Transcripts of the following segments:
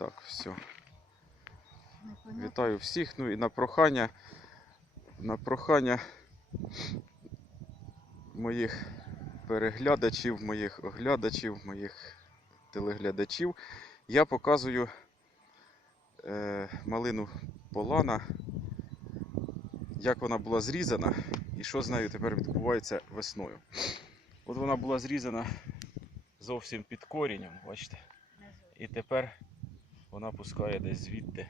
Так, все. Непонятно. Вітаю всіх. Ну і на прохання, на прохання моїх переглядачів, моїх оглядачів, моїх телеглядачів. Я показую е, малину Полана, як вона була зрізана і що з нею тепер відбувається весною. От вона була зрізана зовсім під корінням, бачите. І тепер вона пускає десь звідти,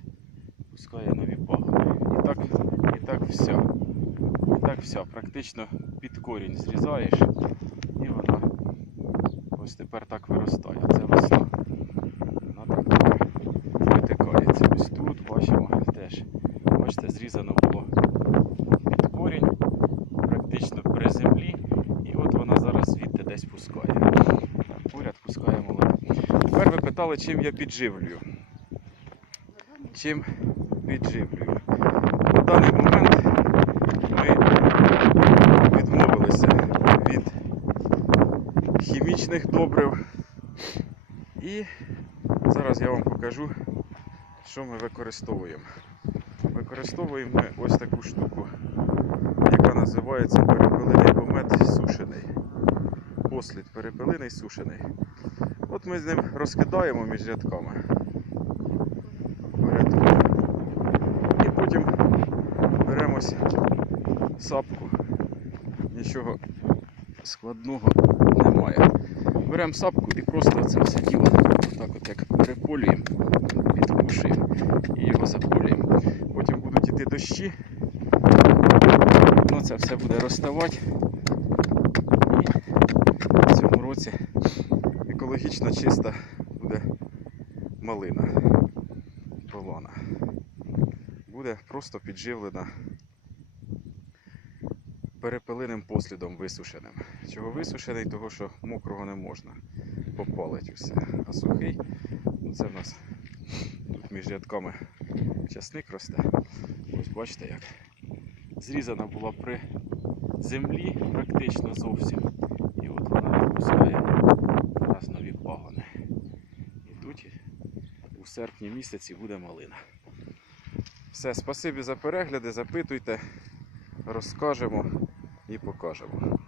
пускає нові пагони. І так, і так все. І так все. Практично під корінь зрізаєш, і вона ось тепер так виростає. Це весна. Вона так витикається. Ось тут бачимо теж. Бачите, зрізано було під корінь, практично при землі. І от вона зараз звідти десь пускає. Поряд пускає молода. Тепер ви питали, чим я підживлюю. Чим підживлюю. На даний момент ми відмовилися від хімічних добрив. І зараз я вам покажу, що ми використовуємо. Використовуємо ми ось таку штуку, яка називається перепелиний помет сушений. Послід перепелиний сушений. От ми з ним розкидаємо між рядками. По рядку. І потім беремось сапку. Нічого складного немає. Беремо сапку і просто це все діло так от як переполюємо, підкушуємо і його заполюємо. Потім будуть іти дощі. Ну, це все буде розставати. І цьому році екологічно чиста буде малина полона. Буде просто підживлена перепелиним послідом висушеним. Чого висушений? Того, що мокрого не можна. Попалить усе. А сухий, ну це в нас тут між рядками часник росте. Ось бачите як. Зрізана була при землі практично зовсім. І от вона випускає зараз нові пагони. І тут у серпні місяці буде малина. Все, спасибі за перегляди, запитуйте, розкажемо і покажемо.